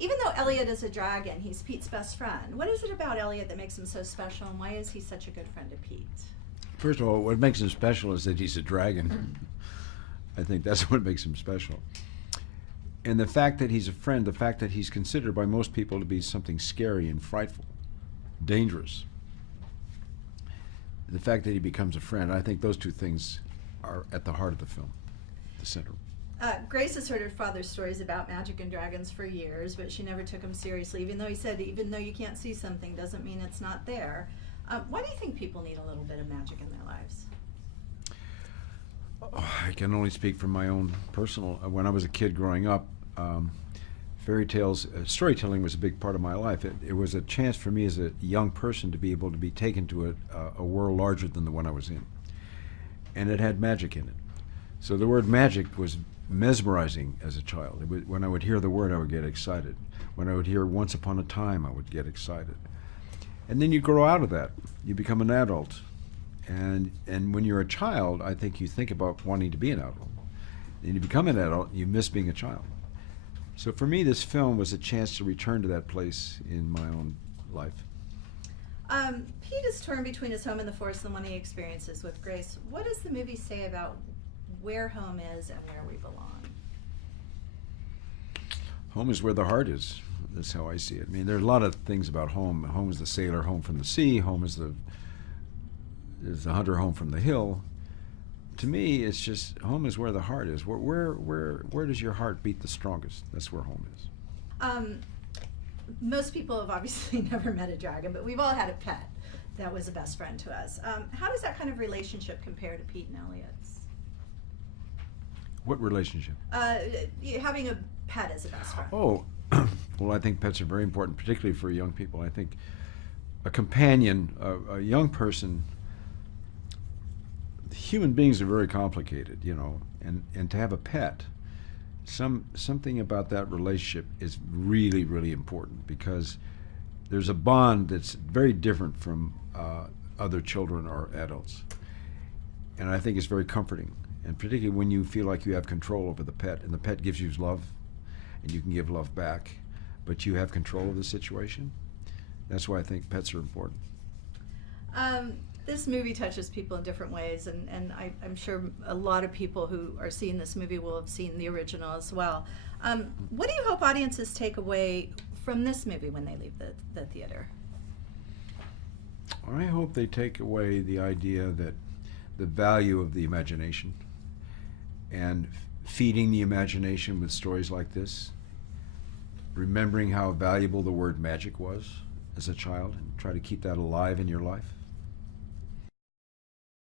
Even though Elliott is a dragon, he's Pete's best friend. What is it about Elliott that makes him so special, and why is he such a good friend to Pete? First of all, what makes him special is that he's a dragon. I think that's what makes him special. And the fact that he's a friend, the fact that he's considered by most people to be something scary and frightful, dangerous, the fact that he becomes a friend, I think those two things are at the heart of the film, the center. Grace has heard her father's stories about magic and dragons for years, but she never took him seriously, even though he said, even though you can't see something doesn't mean it's not there. Why do you think people need a little bit of magic in their lives? I can only speak from my own personal, when I was a kid growing up, fairy tales, storytelling was a big part of my life. It was a chance for me as a young person to be able to be taken to a world larger than the one I was in. And it had magic in it. So the word magic was mesmerizing as a child. When I would hear the word, I would get excited. When I would hear once upon a time, I would get excited. And then you grow out of that. You become an adult. And when you're a child, I think you think about wanting to be an adult. And you become an adult, you miss being a child. So for me, this film was a chance to return to that place in my own life. Pete is torn between his home in the forest and the one he experiences with Grace. What does the movie say about where home is and where we belong? Home is where the heart is. That's how I see it. I mean, there are a lot of things about home. Home is the sailor home from the sea. Home is the hunter home from the hill. To me, it's just home is where the heart is. Where does your heart beat the strongest? That's where home is. Most people have obviously never met a dragon, but we've all had a pet that was a best friend to us. How does that kind of relationship compare to Pete and Elliott's? What relationship? Having a pet as a best friend. Oh, well, I think pets are very important, particularly for young people. I think a companion, a young person, human beings are very complicated, you know, and to have a pet, something about that relationship is really, really important, because there's a bond that's very different from other children or adults. And I think it's very comforting, and particularly when you feel like you have control over the pet, and the pet gives you love, and you can give love back, but you have control of the situation. That's why I think pets are important. This movie touches people in different ways, and I'm sure a lot of people who are seeing this movie will have seen the original as well. What do you hope audiences take away from this movie when they leave the theater? I hope they take away the idea that the value of the imagination, and feeding the imagination with stories like this, remembering how valuable the word magic was as a child, and try to keep that alive in your life.